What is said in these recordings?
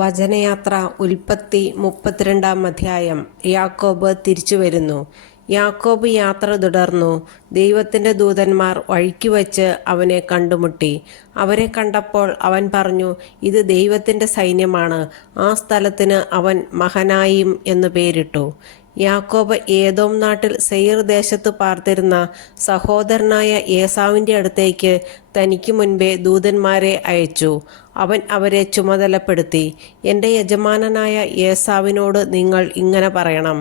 വചനയാത്ര ഉൽപ്പത്തി 32 അധ്യായം. യാക്കോബ് തിരിച്ചു വരുന്നു. യാക്കോബ് യാത്ര തുടർന്നു. ദൈവത്തിൻ്റെ ദൂതന്മാർ വഴിക്കുവച്ച് അവനെ കണ്ടുമുട്ടി. അവരെ കണ്ടപ്പോൾ അവൻ പറഞ്ഞു, ഇത് ദൈവത്തിൻ്റെ സൈന്യമാണ്. ആ സ്ഥലത്തിന് അവൻ മഹനായിം എന്നു പേരിട്ടു. യാക്കോബ് ഏദോം നാട്ടിൽ സെയീർ ദേശത്ത് പാർത്തിരുന്ന സഹോദരനായ ഏസാവിൻ്റെ അടുത്തേക്ക് തനിക്ക് മുൻപേ ദൂതന്മാരെ അയച്ചു. അവൻ അവരെ ചുമതലപ്പെടുത്തി, എൻ്റെ യജമാനനായ ഏസാവിനോട് നിങ്ങൾ ഇങ്ങനെ പറയണം,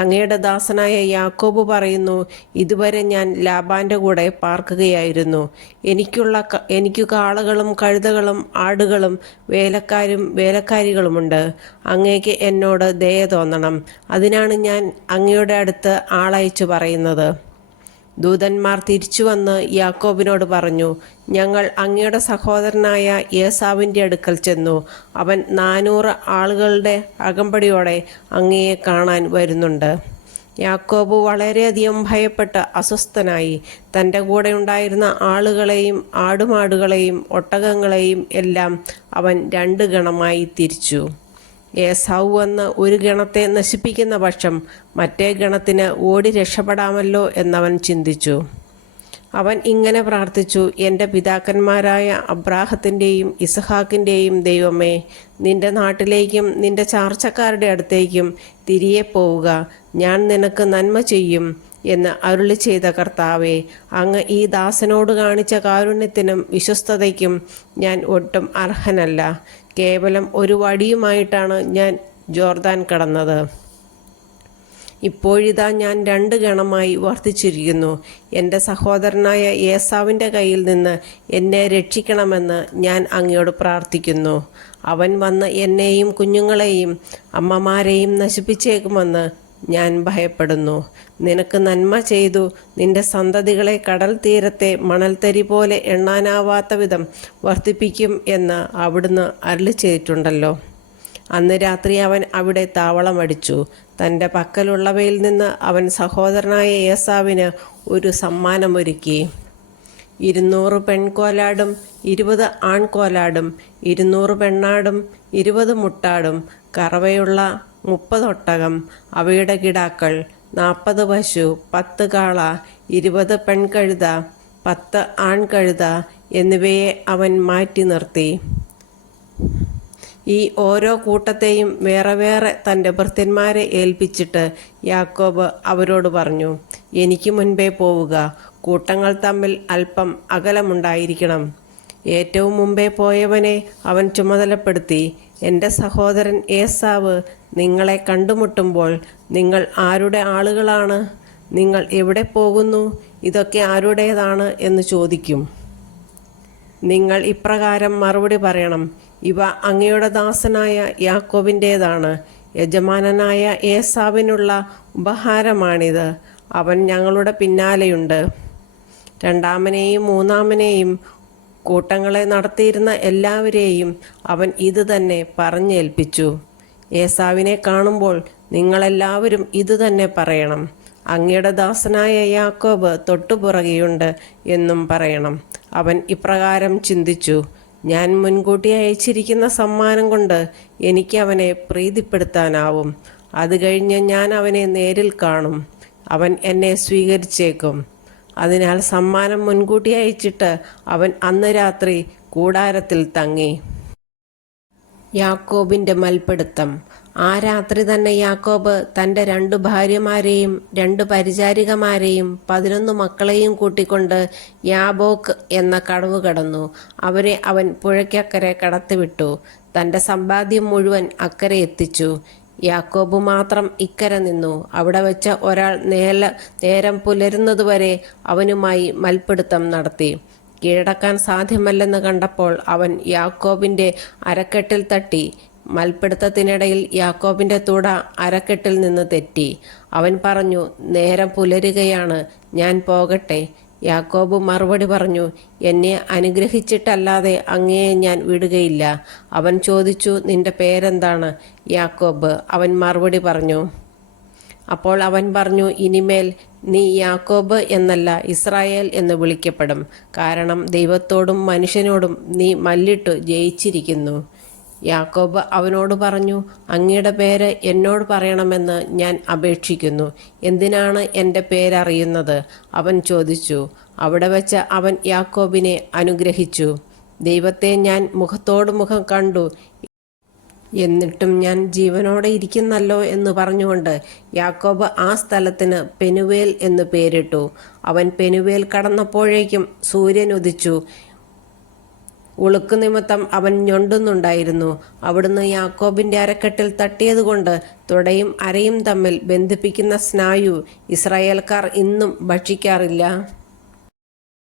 അങ്ങയുടെ ദാസനായ യാക്കോബ് പറയുന്നു, ഇതുവരെ ഞാൻ ലാബാൻ്റെ കൂടെ പാർക്കുകയായിരുന്നു. എനിക്ക് കാളകളും കഴുതകളും ആടുകളും വേലക്കാരികളുമുണ്ട്. അങ്ങേക്ക് എന്നോട് ദയ തോന്നണം. അതിനാണ് ഞാൻ അങ്ങയുടെ അടുത്ത് ആളയച്ചു പറയുന്നത്. ദൂതന്മാർ തിരിച്ചു വന്ന് യാക്കോബിനോട് പറഞ്ഞു, ഞങ്ങൾ അങ്ങയുടെ സഹോദരനായ ഏസാവിൻ്റെ അടുക്കൽ ചെന്നു. അവൻ 400 ആളുകളുടെ അകമ്പടിയോടെ അങ്ങയെ കാണാൻ വരുന്നുണ്ട്. യാക്കോബ് വളരെയധികം ഭയപ്പെട്ട് അസ്വസ്ഥനായി. തൻ്റെ കൂടെ ഉണ്ടായിരുന്ന ആളുകളെയും ആടുമാടുകളെയും ഒട്ടകങ്ങളെയും എല്ലാം അവൻ 2 ഗണമായി തിരിച്ചു. ഏസാവ് വന്ന് ഒരു ഗണത്തെ നശിപ്പിക്കുന്ന പക്ഷം മറ്റേ ഗണത്തിന് ഓടി രക്ഷപ്പെടാമല്ലോ എന്നവൻ ചിന്തിച്ചു. അവൻ ഇങ്ങനെ പ്രാർത്ഥിച്ചു, എൻ്റെ പിതാക്കന്മാരായ അബ്രാഹത്തിൻ്റെയും ഇസഹാക്കിൻ്റെയും ദൈവമേ, നിൻ്റെ നാട്ടിലേക്കും നിൻ്റെ ചാർച്ചക്കാരുടെ അടുത്തേക്കും തിരികെ പോവുക. ഞാൻ നിനക്ക് നന്മ ചെയ്യും എന്ന് അരുളി ചെയ്ത കർത്താവേ, അങ്ങ് ഈ ദാസനോട് കാണിച്ച കാരുണ്യത്തിനും വിശ്വസ്തതയ്ക്കും ഞാൻ ഒട്ടും അർഹനല്ല. കേവലം ഒരു വടിയുമായിട്ടാണ് ഞാൻ ജോർദാൻ കടന്നത്. ഇപ്പോഴിതാ ഞാൻ 2 ഗണമായി വർദ്ധിച്ചിരിക്കുന്നു. എൻ്റെ സഹോദരനായ ഏസാവിൻ്റെ കയ്യിൽ നിന്ന് എന്നെ രക്ഷിക്കണമെന്ന് ഞാൻ അങ്ങയോട് പ്രാർത്ഥിക്കുന്നു. അവൻ വന്ന് എന്നെയും കുഞ്ഞുങ്ങളെയും അമ്മമാരെയും നശിപ്പിച്ചേക്കുമെന്ന് ഞാൻ ഭയപ്പെടുന്നു. നിനക്ക് നന്മ ചെയ്തു നിന്റെ സന്തതികളെ കടൽ തീരത്തെ മണൽത്തരി പോലെ എണ്ണാനാവാത്ത വിധം വർദ്ധിപ്പിക്കും എന്ന് അവിടുന്ന് അരുളി ചെയ്തിട്ടുണ്ടല്ലോ. അന്ന് രാത്രി അവൻ അവിടെ താവളമടിച്ചു. തൻ്റെ പക്കലുള്ളവയിൽ നിന്ന് അവൻ സഹോദരനായ ഏസാവിന് ഒരു സമ്മാനമൊരുക്കി. 200 പെൺകോലാടും 20 ആൺകോലാടും, 200 പെണ്ണാടും 20 മുട്ടാടും, കറവയുള്ള 30 ഒട്ടകം, അവയുടെ കിടാക്കൾ, 40 പശു, 10 കാള, 20 പെൺകഴുത, 10 ആൺകഴുത എന്നിവയെ അവൻ മാറ്റി നിർത്തി. ഈ ഓരോ കൂട്ടത്തെയും വേറെ വേറെ തൻ്റെ ഭൃത്യന്മാരെ ഏൽപ്പിച്ചിട്ട് യാക്കോബ് അവരോട് പറഞ്ഞു, എനിക്ക് മുൻപേ പോവുക. കൂട്ടങ്ങൾ തമ്മിൽ അല്പം അകലമുണ്ടായിരിക്കണം. ഏറ്റവും മുമ്പേ പോയവനെ അവൻ ചുമതലപ്പെടുത്തി, എൻ്റെ സഹോദരൻ ഏസാവ് നിങ്ങളെ കണ്ടുമുട്ടുമ്പോൾ നിങ്ങൾ ആരുടെ ആളുകളാണ്? നിങ്ങൾ എവിടെ പോകുന്നു? ഇതൊക്കെ ആരുടേതാണ് എന്ന് ചോദിക്കും. നിങ്ങൾ ഇപ്രകാരം മറുപടി പറയണം, ഇവ അങ്ങയുടെ ദാസനായ യാക്കോബിൻ്റേതാണ്. യജമാനനായ ഏസാവിനുള്ള ഉപഹാരമാണിത്. അവൻ ഞങ്ങളുടെ പിന്നാലെയുണ്ട്. 2ാമനെയും 3ാമനെയും കൂട്ടങ്ങളെ നടത്തിയിരുന്ന എല്ലാവരെയും അവൻ ഇത് തന്നെ പറഞ്ഞേൽപ്പിച്ചു. ഏസാവിനെ കാണുമ്പോൾ നിങ്ങളെല്ലാവരും ഇതുതന്നെ പറയണം, അങ്ങയുടെ ദാസനായ യാക്കോബ് തൊട്ടുപുറകെയുണ്ട് എന്നും പറയണം. അവൻ ഇപ്രകാരം ചിന്തിച്ചു, ഞാൻ മുൻകൂട്ടി അയച്ചിരിക്കുന്ന സമ്മാനം കൊണ്ട് എനിക്ക് അവനെ പ്രീതിപ്പെടുത്താനാവും. അത് കഴിഞ്ഞ് ഞാൻ അവനെ നേരിൽ കാണും. അവൻ എന്നെ സ്വീകരിച്ചേക്കും. അതിനാൽ സമ്മാനം മുൻകൂട്ടി അയച്ചിട്ട് അവൻ അന്ന് രാത്രി കൂടാരത്തിൽ തങ്ങി. യാക്കോബിൻ്റെ മൽപ്പിടുത്തം. ആ രാത്രി തന്നെ യാക്കോബ് തൻ്റെ 2 ഭാര്യമാരെയും 2 പരിചാരികമാരെയും 11 മക്കളെയും കൂട്ടിക്കൊണ്ട് യാബോക്ക് എന്ന കടവ് കടന്നു. അവരെ അവൻ പുഴയ്ക്കക്കരെ കടത്തിവിട്ടു. തൻ്റെ സമ്പാദ്യം മുഴുവൻ അക്കരെ എത്തിച്ചു. യാക്കോബ് മാത്രം ഇക്കരെ നിന്നു. അവിടെ വെച്ച് ഒരാൾ നേരം പുലരുന്നതുവരെ അവനുമായി മൽപ്പിടുത്തം നടത്തി. കീഴടക്കാൻ സാധ്യമല്ലെന്ന് കണ്ടപ്പോൾ അവൻ യാക്കോബിൻ്റെ അരക്കെട്ടിൽ തട്ടി. മൽപ്പിടുത്തത്തിനിടയിൽ യാക്കോബിൻ്റെ തുട അരക്കെട്ടിൽ നിന്ന് തെറ്റി. അവൻ പറഞ്ഞു, നേരം പുലരുകയാണ്, ഞാൻ പോകട്ടെ. യാക്കോബ് മറുപടി പറഞ്ഞു, എന്നെ അനുഗ്രഹിച്ചിട്ടല്ലാതെ അങ്ങയെ ഞാൻ വിടുകയില്ല. അവൻ ചോദിച്ചു, നിന്റെ പേരെന്താണ്? യാക്കോബ്. അവൻ മറുപടി പറഞ്ഞു. അപ്പോൾ അവൻ പറഞ്ഞു, ഇനിമേൽ നീ യാക്കോബ് എന്നല്ല ഇസ്രായേൽ എന്ന് വിളിക്കപ്പെടും. കാരണം ദൈവത്തോടും മനുഷ്യനോടും നീ മല്ലിട്ടു ജയിച്ചിരിക്കുന്നു. യാക്കോബ് അവനോട് പറഞ്ഞു, അങ്ങയുടെ പേര് എന്നോട് പറയണമെന്ന് ഞാൻ അപേക്ഷിക്കുന്നു. എന്തിനാണ് എൻ്റെ പേരറിയുന്നത്? അവൻ ചോദിച്ചു. അവിടെ വച്ച് അവൻ യാക്കോബിനെ അനുഗ്രഹിച്ചു. ദൈവത്തെ ഞാൻ മുഖത്തോട് മുഖം കണ്ടു, എന്നിട്ടും ഞാൻ ജീവനോടെ ഇരിക്കുന്നല്ലോ എന്ന് പറഞ്ഞുകൊണ്ട് യാക്കോബ് ആ സ്ഥലത്തിന് പെനുവേൽ എന്ന് പേരിട്ടു. അവൻ പെനുവേൽ കടന്നപ്പോഴേക്കും സൂര്യൻ ഉദിച്ചു. ഉളുക്ക് നിമിത്തം അവൻ ഞൊണ്ടുന്നുണ്ടായിരുന്നു. അവിടുന്ന് യാക്കോബിൻ്റെ അരക്കെട്ടിൽ തട്ടിയതുകൊണ്ട് തുടയും അരയും തമ്മിൽ ബന്ധിപ്പിക്കുന്ന സ്നായു ഇസ്രായേൽക്കാർ ഇന്നും ഭക്ഷിക്കാറില്ല.